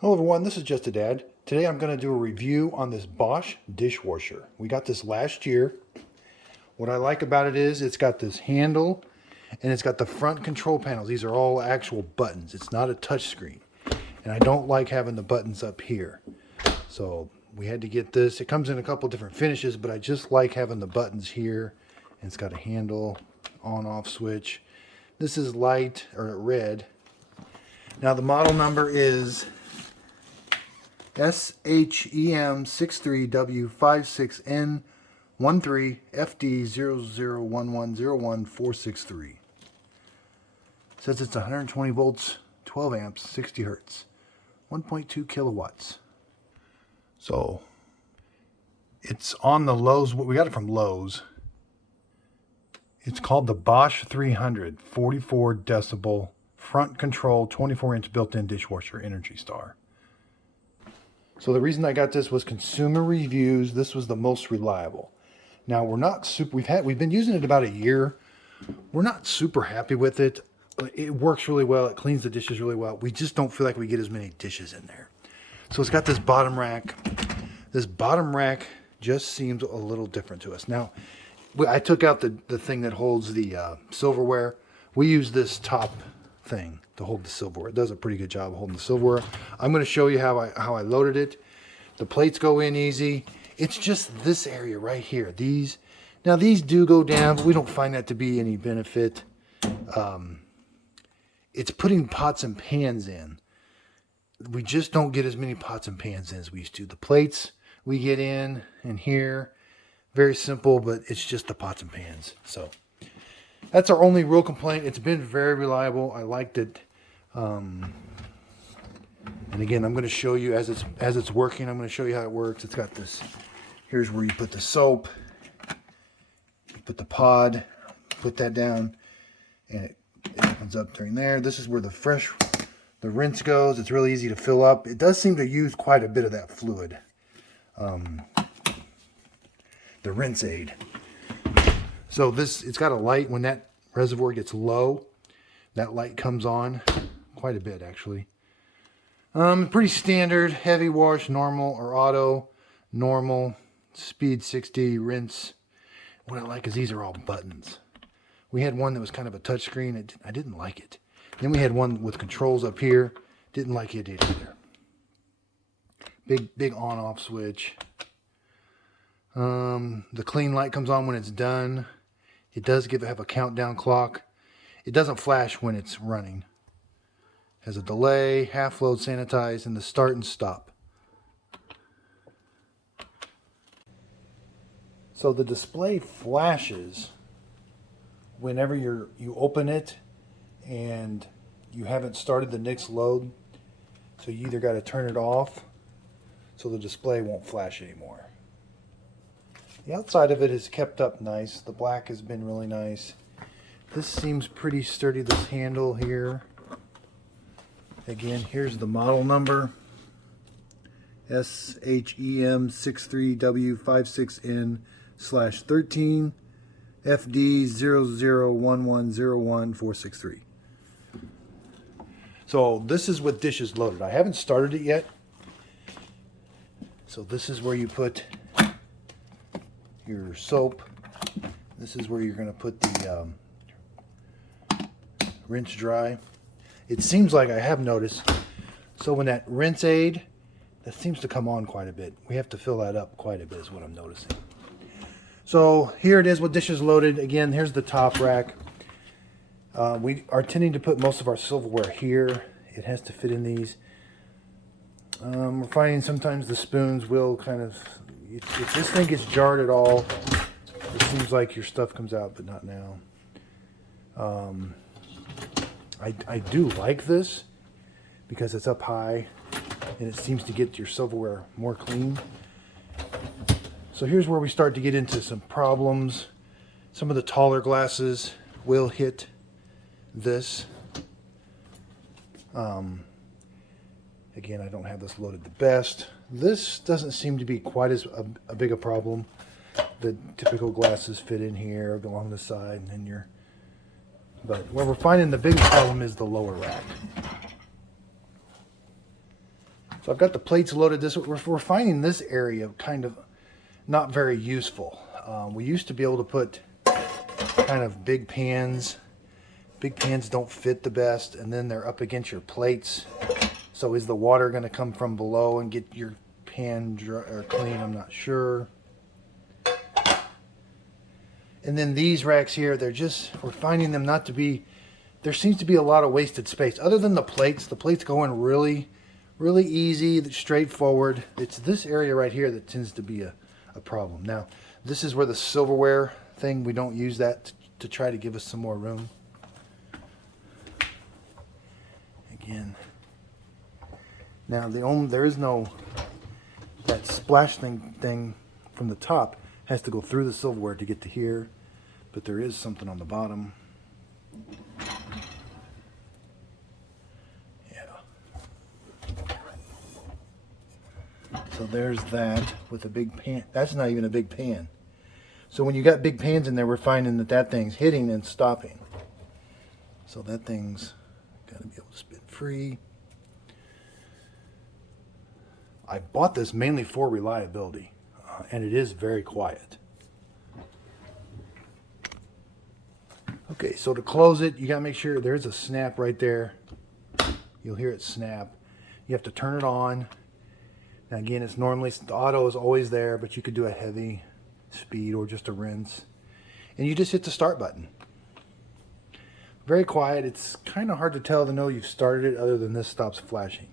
Hello everyone, this is Just a Dad. Today I'm going to do a review on this Bosch dishwasher. We got this last year. What I like about it is it's got this handle and it's got the front control panels. These are all actual buttons. It's not a touch screen. And I don't like having the buttons up here. So we had to get this. It comes in a couple different finishes, but I just like having the buttons here. And it's got a handle, on-off switch. This is light or red. Now the model number is SHEM63W56N13FD0011011463. Says it's 120 volts, 12 amps, 60 hertz, 1.2 kilowatts. So it's on the Lowe's. We got it from Lowe's. It's called the Bosch 300, 44 decibel front control, 24-inch built-in dishwasher, Energy Star. So the reason I got this was consumer reviews. This was the most reliable. Now we're not super. We've been using it about a year. We're not super happy with it. It works really well. It cleans the dishes really well. We just don't feel like we get as many dishes in there. So it's got this bottom rack. This bottom rack just seems a little different to us. Now I took out the thing that holds the silverware. We use this top thing to hold the silverware. It does a pretty good job of holding the silverware. I'm going to show you how I loaded it. The plates go in easy. It's just this area right here. These do go down, but we don't find that to be any benefit. It's putting pots and pans in. We just don't get as many pots and pans in as we used to. The plates we get in and here, very simple, but it's just the pots and pans. So that's our only real complaint. It's been very reliable. I liked it. And again, I'm going to show you as it's working. I'm going to show you how it works. It's got this. Here's where you put the soap. You put the pod. Put that down, and it opens up during there. This is where the rinse goes. It's really easy to fill up. It does seem to use quite a bit of that fluid. The rinse aid. So it's got a light. When that reservoir gets low, that light comes on quite a bit, actually. Pretty standard, heavy wash, normal or auto, normal, speed 60, rinse. What I like is these are all buttons. We had one that was kind of a touch screen. I didn't like it. Then we had one with controls up here. Didn't like it either. Big on-off switch. The clean light comes on when it's done. It does have a countdown clock. It doesn't flash when it's running. Has a delay, half load sanitized, and the start and stop. So the display flashes whenever you open it and you haven't started the next load. So you either got to turn it off so the display won't flash anymore. The outside of it is kept up nice. The black has been really nice. This seems pretty sturdy, this handle here. Again, here's the model number. SHEM63W56N/13 FD0011011463. So this is with dishes loaded. I haven't started it yet. So this is where you put your soap. This is where you're going to put the rinse dry. It seems like I have noticed. So when that rinse aid, that seems to come on quite a bit. We have to fill that up quite a bit is what I'm noticing. So here it is with dishes loaded. Again, here's the top rack. We are tending to put most of our silverware here. It has to fit in these. We're finding sometimes the spoons will kind of, if this thing gets jarred at all, it seems like your stuff comes out, but not now. I do like this because it's up high and it seems to get your silverware more clean. So here's where we start to get into some problems. Some of the taller glasses will hit this. Again, I don't have this loaded the best. This doesn't seem to be quite as a big a problem. The typical glasses fit in here along the side, and then but where we're finding the biggest problem is the lower rack. So I've got the plates loaded this way. We're finding this area kind of not very useful. We used to be able to put kind of big pans. Big pans don't fit the best, and then they're up against your plates. So is the water going to come from below and get your pan dry or clean? I'm not sure. And then these racks here, we're finding them not to be, there seems to be a lot of wasted space. Other than the plates go in really, really easy, straightforward. It's this area right here that tends to be a problem. Now, this is where the silverware thing, we don't use that to try to give us some more room. Again. Now, there is no, that splash thing from the top has to go through the silverware to get to here, but there is something on the bottom. Yeah. So there's that with a big pan. That's not even a big pan. So when you got big pans in there, we're finding that thing's hitting and stopping. So that thing's got to be able to spin free. I bought this mainly for reliability, and it is very quiet. Okay, so to close it, you got to make sure there's a snap right there. You'll hear it snap. You have to turn it on. Now again, it's normally, the auto is always there, but you could do a heavy speed or just a rinse. And you just hit the start button. Very quiet. It's kind of hard to tell to know you've started it other than this stops flashing.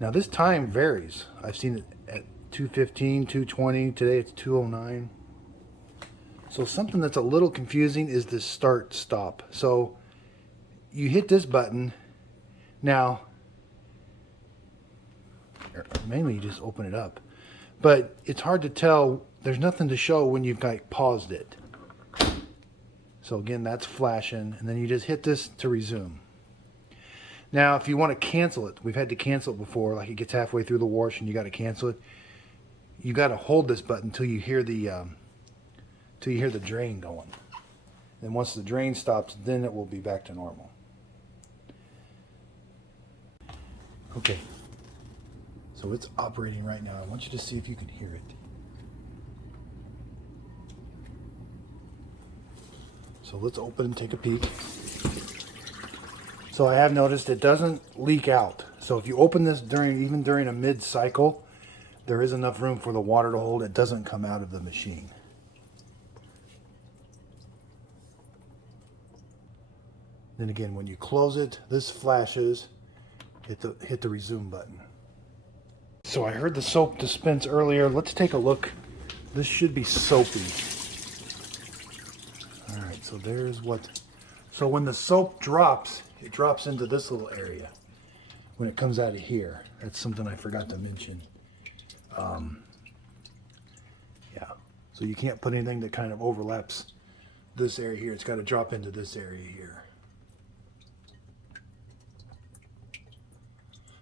Now this time varies. I've seen it at 2:15, 2:20. Today it's 2:09. So something that's a little confusing is this start stop. So you hit this button. Now, mainly you just open it up. But it's hard to tell. There's nothing to show when you've paused it. So again, that's flashing. And then you just hit this to resume. Now, if you want to cancel it, we've had to cancel it before, like it gets halfway through the wash and you got to cancel it. You got to hold this button until you hear the drain going. And once the drain stops, then it will be back to normal. Okay. So it's operating right now. I want you to see if you can hear it. So let's open and take a peek. So I have noticed it doesn't leak out. So if you open this even during a mid-cycle, there is enough room for the water to hold. It doesn't come out of the machine. Then again, when you close it, this flashes. Hit the resume button. So I heard the soap dispense earlier. Let's take a look. This should be soapy. All right, so there's what. So when the soap drops, it drops into this little area when it comes out of here. That's something I forgot to mention. Yeah, so you can't put anything that kind of overlaps this area here. It's got to drop into this area here.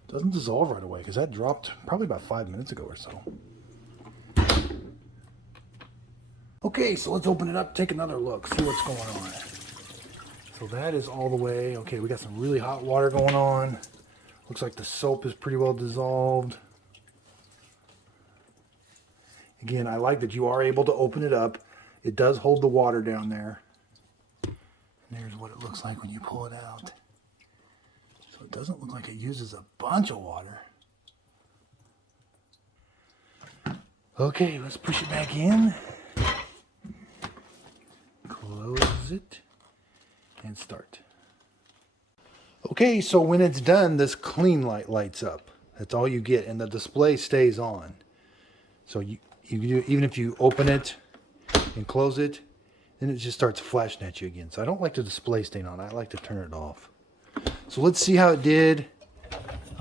Doesn't dissolve right away because that dropped probably about 5 minutes ago or so. Okay, so let's open it up, take another look, see what's going on. So that is all the way. Okay, we got some really hot water going on. Looks like the soap is pretty well dissolved. Again, I like that you are able to open it up. It does hold the water down there. And there's what it looks like when you pull it out. So it doesn't look like it uses a bunch of water. Okay, let's push it back in. Close it. And start. Okay, so when it's done, this clean light lights up. That's all you get, and the display stays on. So you even if you open it and close it, then it just starts flashing at you again. So I don't like the display staying on. I like to turn it off. So let's see how it did.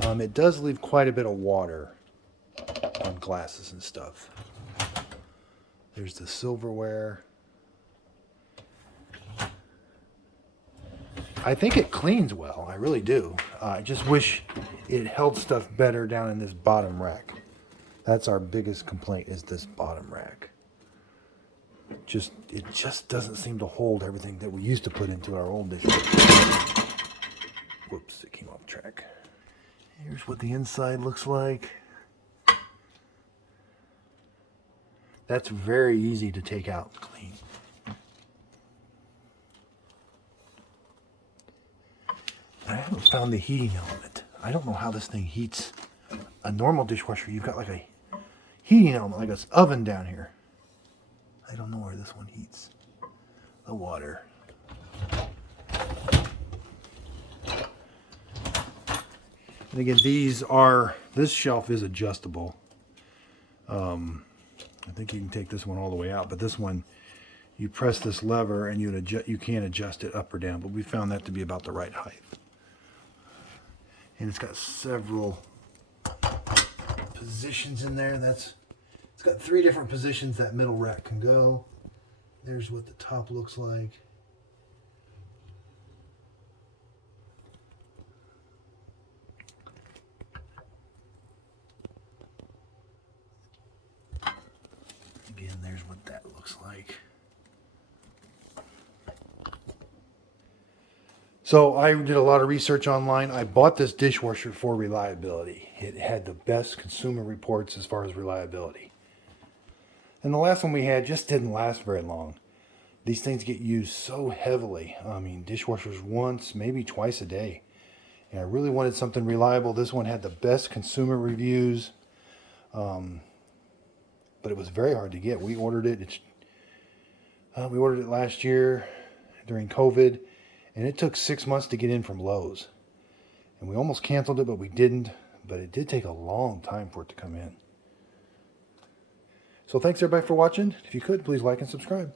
It does leave quite a bit of water on glasses and stuff. There's the silverware. I think it cleans well. I really do. I just wish it held stuff better down in this bottom rack. That's our biggest complaint, is this bottom rack. It just doesn't seem to hold everything that we used to put into our old dishwasher. Whoops, it came off track. Here's what the inside looks like. That's very easy to take out and clean. I haven't found the heating element. I don't know how this thing heats. A normal dishwasher, you've got like a heating element, like an oven down here. I don't know where this one heats. The water. And again, this shelf is adjustable. I think you can take this one all the way out, but this one, you press this lever and you can adjust it up or down, but we found that to be about the right height. And it's got several positions in there. It's got 3 different positions that middle rack can go. There's what the top looks like. Again, there's what that looks like. So I did a lot of research online. I bought this dishwasher for reliability. It had the best consumer reports as far as reliability. And the last one we had just didn't last very long. These things get used so heavily. I mean, dishwashers once, maybe twice a day. And I really wanted something reliable. This one had the best consumer reviews. But it was very hard to get. We ordered it. We ordered it last year during COVID. And it took 6 months to get in from Lowe's. And we almost canceled it, but we didn't. But it did take a long time for it to come in. So thanks everybody for watching. If you could, please like and subscribe.